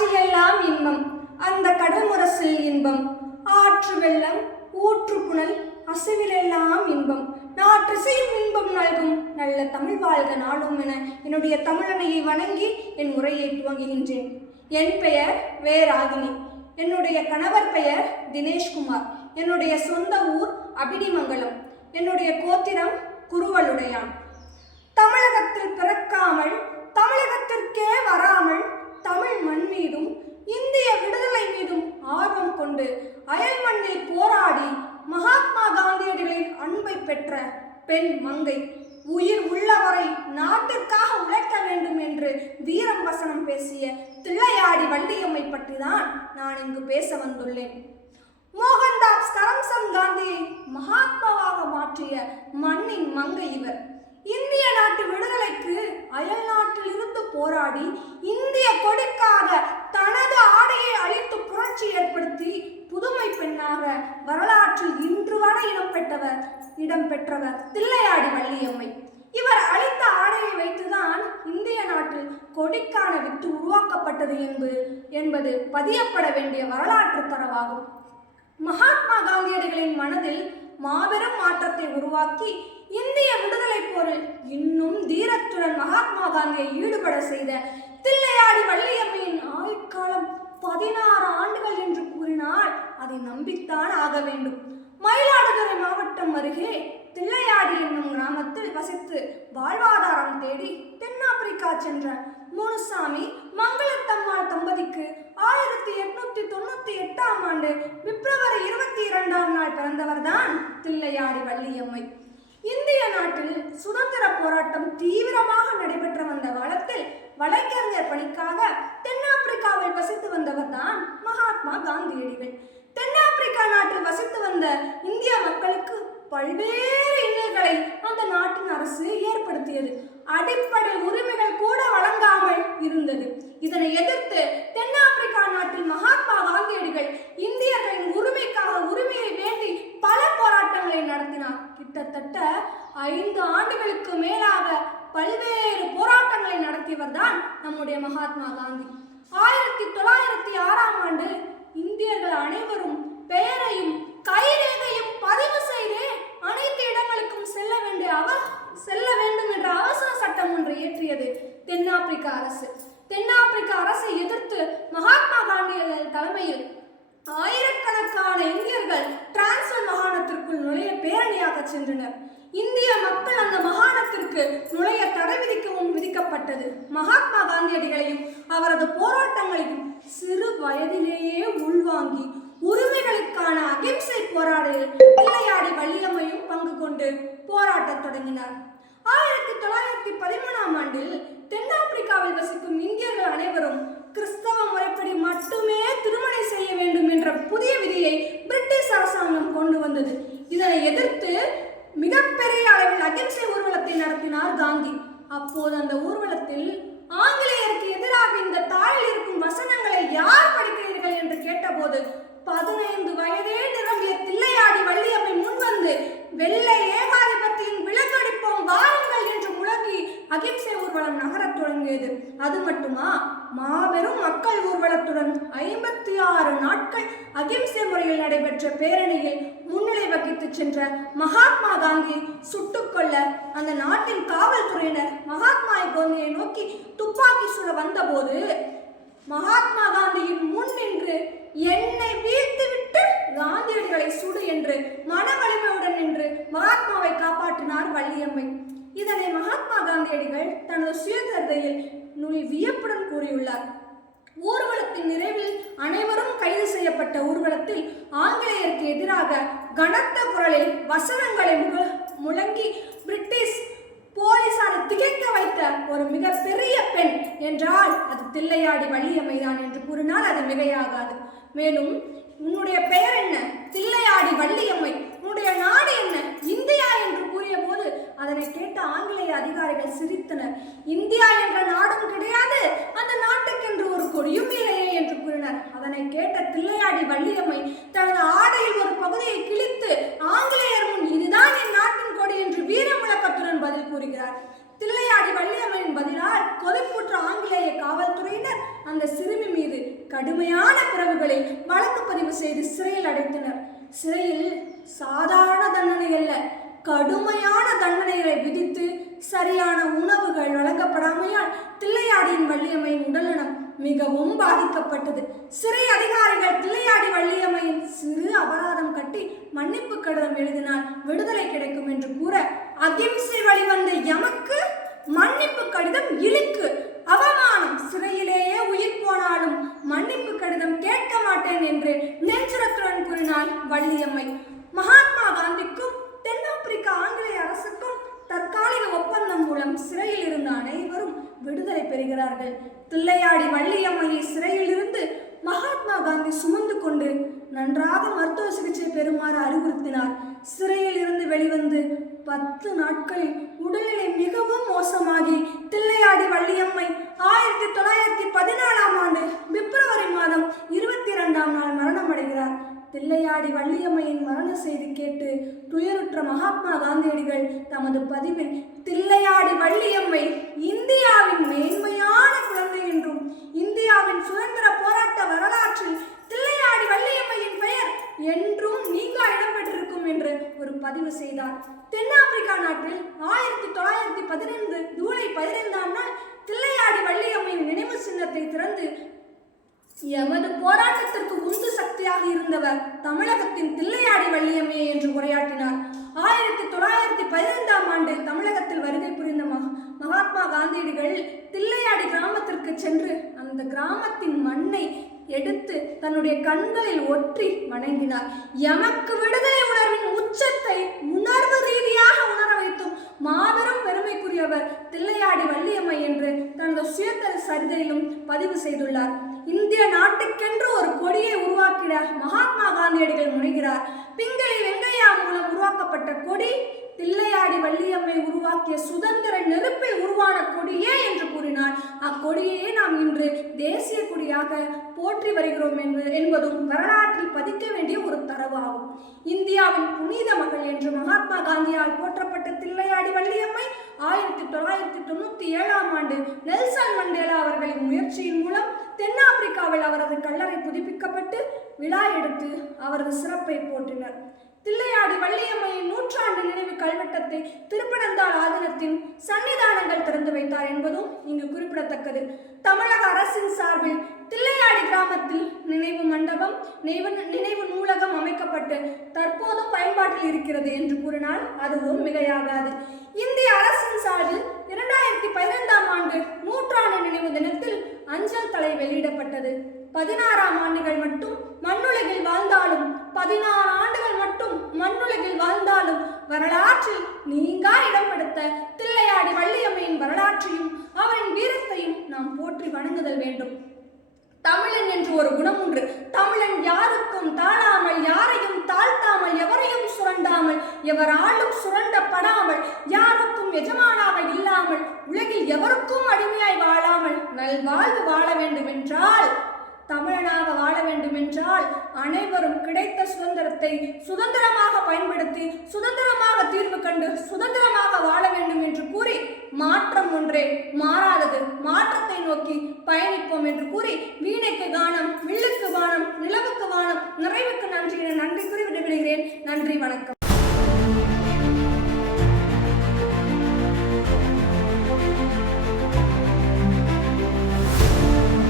காற்றிலெல்லாம் இன்பம் அந்த கடல் முரசில் இன்பம் ஆற்று வெள்ளம் ஊற்று புனல் அசைவிலெல்லாம் இன்பம் நாற்றிசையும் இன்பம் நல்கும் நல்ல தமிழ் வாழ்க நாடும் என என்னுடைய தமிழனையை வணங்கி என் உரையை துவங்குகின்றேன். என் பெயர் வேராகினி. என்னுடைய கணவர் பெயர் தினேஷ்குமார். என்னுடைய சொந்த ஊர் அபிடிமங்கலம். என்னுடைய கோத்திரம் குருவலுடையான். தமிழகத்தில் பிறக்காமல் தமிழகத்திற்கே வராமல் தமிழ் மண் மீதும் இந்திய விடுதலை மீதும் ஆர்வம் கொண்டு அயல் மண்ணில் போராடி மகாத்மா காந்தியடிகளின் அன்பை பெற்ற பெண் மங்கை. உயிர் உள்ளவரை நாட்டிற்காக உழைக்க வேண்டும் என்று வீரம் வசனம் பேசிய தில்லையாடி வள்ளியம்மை பற்றி தான் நான் இங்கு பேச வந்துள்ளேன். மோகன்தாஸ் கரம்சந்த் காந்தியை மகாத்மாவாக மாற்றிய மண்ணின் மங்கை இவர். இந்திய நாட்டு விடுதலைக்கு அயல் நாட்டில் இருந்து போராடி இந்திய கொடிக்காக தனது ஆடையை அழித்து புரட்சி ஏற்படுத்தி புதுமை பெண்ணாக வரலாற்றில் இன்று வரை இடம்பெற்றவர் தில்லையாடி வள்ளியம்மை. இவர் அளித்த ஆடையை வைத்துதான் இந்திய நாட்டில் கொடிக்கான வித்து உருவாக்கப்பட்டது என்பது பதியப்பட வேண்டிய வரலாற்று தரவாகும். மகாத்மா காந்தியடிகளின் மனதில் மாபெரும் மாற்றத்தை உருவாக்கி இந்திய விடுதலை போரில் இன்னும் தீரத்துடன் மகாத்மா காந்தியை ஈடுபட செய்த தில்லையாடி வள்ளியம்மையின் ஆயுட்காலம் 16 ஆண்டுகள் என்று கூறினால் அதை நம்பித்தான் ஆக வேண்டும். மயிலாடுதுறை மாவட்டம் அருகே தில்லையாடி என்னும் கிராமத்தில் வசித்து வாழ்வாதாரம் தேடி தென்னாப்பிரிக்கா சென்ற முனுசாமி மங்களத்தம்மாள் தம்பதிக்கு 1898ஆம் ஆண்டு பிப்ரவரி 22ஆம் நாள் பிறந்தவர்தான் தில்லையாடி வள்ளியம்மை. இந்திய நாட்டில் சுதந்திர போராட்டம் தீவிரமாக நடைபெற்று வந்த காலத்தில் வழக்கறிஞர் பணிக்காக தென்னாப்பிரிக்காவில் வசித்து வந்தவர் தான் மகாத்மா காந்தியடிகள். தென்னாப்பிரிக்கா நாட்டில் வசித்து வந்த இந்திய மக்களுக்கு பல்வேறு இன்னல்களை அந்த நாட்டின் அரசு ஏற்படுத்தியது. அடிப்படை உரிமைகள் கூட வழங்காமல் இருந்தது. இதனை எதிர்த்து தென்னாப்பிரிக்கா நாட்டில் மகாத்மா காந்தியடிகள் இந்தியர்களின் உரிமையை வேண்டி பல போராட்டங்களை நடத்தினார். கிட்டத்தட்ட 5 ஆண்டுகளுக்கு மேலாக பல்வேறு போராட்டங்களை நடத்தியவர் தான் நம்முடைய மகாத்மா காந்தி. 1906ஆம் ஆண்டு இந்தியர்கள் அனைவரும் பெயரையும் கைரேகையும் பதிவு செய்து அனைத்து இடங்களுக்கும் செல்ல வேண்டும் என்ற அவசர சட்டம் ஒன்று இயற்றியது தென்னாப்பிரிக்க அரசு. தென்னாப்பிரிக்க அரசை எதிர்த்து மகாத்மா காந்தியடிகள் தலைமையில் ஆயிரக்கணக்கான இந்தியர்கள் டிரான்ஸ்வர் மாகாணத்திற்குள் நுழைய பேரணியாக சென்றனர். இந்திய மக்கள் அந்த மாகாணத்திற்கு நுழைய தடை விதிக்கப்பட்டது. மகாத்மா காந்தியடிகளையும் அவரது போராட்டங்களையும் சிறு வயதிலேயே உள்வாங்கி உரிமைகளுக்கான அகிம்சை போராட்டத்தில் தில்லையாடி வள்ளியம்மையும் பங்கு கொண்டு போராட்டத் தொடங்கினார். 1913ஆம் ஆண்டில் தென்னாப்பிரிக்காவில் வசிக்கும் இந்தியர்கள் அனைவரும் கிறிஸ்தவ முறைப்படி மட்டுமே திருமணம் செய்ய வேண்டும் என்ற புதிய விதியை பிரிட்டிஷ் அரசாங்கம் கொண்டு வந்தது. இதனை எதிர்த்து மிகப்பெரிய அளவில் அகிம்சை ஊர்வலத்தை நடத்தினார் காந்தி. அப்போது அந்த ஊர்வலத்தில் ஆங்கிலேயருக்கு எதிராக இந்த தாளில் இருக்கும் வசனங்களை யார் படிக்கிறீர்கள் என்று கேட்டபோது 15 வயதே நிரம்பிய தில்லையாடி வள்ளியம்மை முன்வந்து வெள்ளை ஏகாதிபத்தியின் விலங்கடிப்போம் வாருங்கள் என்று முழங்கி அகிம்சை ஊர்வலம் நகரத் தொடங்கியது. அது மட்டுமா, மாபெரும் மக்கள் ஊர்வலத்துடன் 56 நாட்கள் அகிம்சை முறையில் நடைபெற்ற பேரணியில் முன்னிலை வகித்து சென்ற மகாத்மா காந்தி சுட்டுக்கொள்ள அந்த நாட்டின் காவல்துறையினர் மகாத்மா காந்தியை நோக்கி துப்பாக்கி சுட வந்தபோது மகாத்மா காந்தியின் முன் நின்று என்னை வீழ்த்துவிட்டு காந்தியடிகளை சுடு என்று மன வலிமையுடன் நின்று மகாத்மாவை காப்பாற்றினார் வள்ளியம்மை. இதனை மகாத்மா காந்தியடிகள் தனது சுயசரிதையில் வியப்புடன் கூறியுள்ளார். ஊர்வலத்தின் நிறைவில் அனைவரும் கைது செய்யப்பட்ட ஊர்வலத்தில் ஆங்கிலேயருக்கு எதிராக கனத்த குரலில் வசனங்களை முழங்கி பிரிட்டிஷ் போலீசாரை திகைக்க வைத்த ஒரு மிகப்பெரிய பெண் என்றால் அது தில்லையாடி வள்ளியம்மைதான் என்று கூறினால் அது மிகையாகாது. மேலும் உன்னுடைய பெயர் என்ன? தில்லையாடி வள்ளியம்மை. உன்னுடைய நாடு என்ன? இந்தியா என்று கூறிய போது அதனை கேட்ட ஆங்கிலேய அதிகாரிகள் சிரித்தனர். இந்தியா என்ற நாடும் கிடையாது, அந்த நாட்டுக்கென்று ஒரு கொடியும் இல்லையே என்று கூறினர். அதனை கேட்ட தில்லையாடி வள்ளியம்மை தனது ஆடையில் ஒரு பகுதியை கிழித்து ஆங்கிலேயர் முன் இதுதான் என் நாட்டின் கொடி என்று வீர முழக்கத்துடன் பதில் கூறுகிறார். தில்லையாடி வள்ளியம்மையின் பதிலால் கொதிப்புற்ற ஆங்கிலேய காவல்துறை காவல்துறையினர் அந்த சிறுமி மீது கடுமையான பிறவுகளை வழக்கு பதிவு செய்து சிறையில் அடைத்தனர். சிறையில் சாதாரண தண்டனை அல்ல, கடுமையான தண்டனைகளை விதித்து சரியான உணவுகள் வழங்கப்படாமையால் தில்லையாடியின் வள்ளியம்மையின் உடல்நலம் மிகவும் பாதிக்கப்பட்டது. சிறை அதிகாரிகள் தில்லையாடி வள்ளியம்மையின் சிறு அபராதம் கட்டி மன்னிப்பு கடிதம் எழுதினால் விடுதலை கிடைக்கும் என்று கூற, அகிம்சை வழிவந்த எமக்கு மன்னிப்பு கடிதம் இழுக்கு, அவமானம், சிறையிலேயே உயிர் போனாலும் மன்னிப்பு கடிதம் கேட்க மாட்டேன் என்று நெஞ்சுரத்துடன் கூறினாள் வள்ளியம்மை. மகாத்மா காந்திக்கும் தென்னாப்பிரிக்க ஆங்கிலேய அரசுக்கும் தற்காலிக ஒப்பந்தம் மூலம் சிறையில் இருந்த அனைவரும் விடுதலை பெறுகிறார்கள். தில்லையாடி வள்ளியம்மையை சிறையில் இருந்து மகாத்மா காந்தி சுமந்து கொண்டு நன்றாக மருத்துவ சிகிச்சை பெறுமாறு அறிவுறுத்தினார். சிறையில் இருந்து வெளிவந்து 10 நாட்களில் உடல்நிலை மிகவும் மோசமாகி தில்லையாடி வள்ளியம்மை 1914ஆம் ஆண்டு பிப்ரவரி மாதம் 22ஆம் நாள் மரணமடைகிறார். தில்லையாடி வள்ளியம்மையின் மரண செய்தி கேட்டு துயருற்ற மகாத்மா காந்தியடிகள் தமது பதிவில் தில்லையாடி வள்ளியம்மை இந்தியாவின் மேன்மையான குழந்தை என்றும் இந்தியாவின் சுதந்திர போராட்ட வரலாற்றில் தில்லையாடி வள்ளியம்மையின் பெயர் என்றும் நீங்கா இடம்பெற்றிருக்கும் என்று ஒரு பதிவு செய்தார். தென்னாப்பிரிக்கா நாட்டில் 1915 ஜூலை 15ஆம் நாள் தில்லையாடி வள்ளியம்மையின் நினைவு சின்னத்தை திறந்து எமது போராட்டத்திற்கு உந்து சக்தியாக இருந்தவர் தமிழகத்தின் தில்லையாடி வள்ளியம்மையை என்று உரையாற்றினார். 1915ஆம் ஆண்டு தமிழகத்தில் வருகை புரிந்த மகாத்மா காந்தியடிகள் தில்லையாடி கிராமத்திற்கு சென்று அந்த கிராமத்தின் மண்ணை எடுத்து தன்னுடைய கண்களில் ஒற்றி வணங்கினார். எமக்கு விடுதலை உணர்வின் உச்சத்தை உணர்வு ரீதியாக உணர வைத்தும் மாபெரும் பெருமைக்குரியவர் தில்லையாடி வள்ளியம்மை என்று தனது சுயதர சரிதையிலும் பதிவு செய்துள்ளார். இந்திய நாட்டுக்கென்று ஒரு கொடியை உருவாக்கிட மகாத்மா காந்தியடிகள் முனைகிறார். பிங்களி வெங்கையா மூலம் உருவாக்கப்பட்ட கொடி தில்லையாடி வள்ளியம்மை உருவாக்கிய சுதந்திர நெருப்பில் உருவான கொடியே என்று கூறினார். அக்கொடியே நாம் இன்று தேசிய கொடியாக போற்றி வருகிறோம் என்பதும் வரலாற்றில் பதிக்க வேண்டிய ஒரு தரவாகும். இந்தியாவின் புனித மகள் என்று மகாத்மா காந்தியால் போற்றப்பட்ட தில்லையாடி வள்ளியம்மை 1997ஆம் ஆண்டு நெல்சன் மண்டேலா அவர்களின் முயற்சியின் மூலம் தென்னாப்பிரிக்காவில் அவரது கல்லறை புதுப்பிக்கப்பட்டு விழா எடுத்து அவரது சிறப்பை போற்றினர். தில்லையாடி வள்ளியம்மையின் 100ஆண்டு நினைவு கல்வெட்டத்தை திருப்பனந்தாள் ஆதீனத்தின் சன்னிதானங்கள் திறந்து வைத்தார் என்பதும் இங்கு குறிப்பிடத்தக்கது. தமிழக அரசின் சார்பில் தில்லையாடி கிராமத்தில் நினைவு மண்டபம், நினைவு நூலகம் அமைக்கப்பட்டு தற்போதும் பயன்பாட்டில் இருக்கிறது என்று கூறினால் அதுவும் மிகையாகாது. இந்திய அரசின் சார்பில் 2015ஆம் ஆண்டு 100ஆண்டு நினைவு தினத்தில் அஞ்சல் தலை வெளியிடப்பட்டது. 16 ஆண்டுகள் மட்டும் மண்ணுலகில் வாழ்ந்தாலும் 16 ஆண்டுகள் மட்டும் மண்ணுலகில் வாழ்ந்தாலும் வரலாற்றில் நீங்கா இடம் பிடித்த தில்லையாடி வள்ளியம்மையின் வரலாற்றையும் அவரின் வீரத்தையும் நாம் போற்றி வணங்குதல் வேண்டும். தமிழன் என்று ஒரு குணம் உண்டு. தமிழன் யாருக்கும் தாழாமல், யாரையும் தாழ்த்தாமல், எவரையும் சுரண்டாமல், எவராலும் சுரண்டப்படாமல், யாருக்கும் எஜமானாக இல்லாமல், உலகில் எவருக்கும் அடிமையாய் வாழாமல் நல்வாழ்வு வாழ வேண்டும் என்றால், தமிழனாக வாழ வேண்டும் என்றால் அனைவரும் கிடைத்த சுதந்திரத்தை சுதந்திரமாக பயன்படுத்தி சுதந்திரமாக தீர்வு கண்டு சுதந்திரமாக வாழ வேண்டும் என்று கூறி மாற்றம் ஒன்றே மாறாதது, மாற்றத்தை நோக்கி பயணிப்போம் என்று கூறி வீணைக்கு கானம், வில்லுக்கு வானம், நிலவுக்கு வானம், நிறைவுக்கு நன்றி என நன்றி கூறி விடைபெறுகிறேன். நன்றி, வணக்கம்.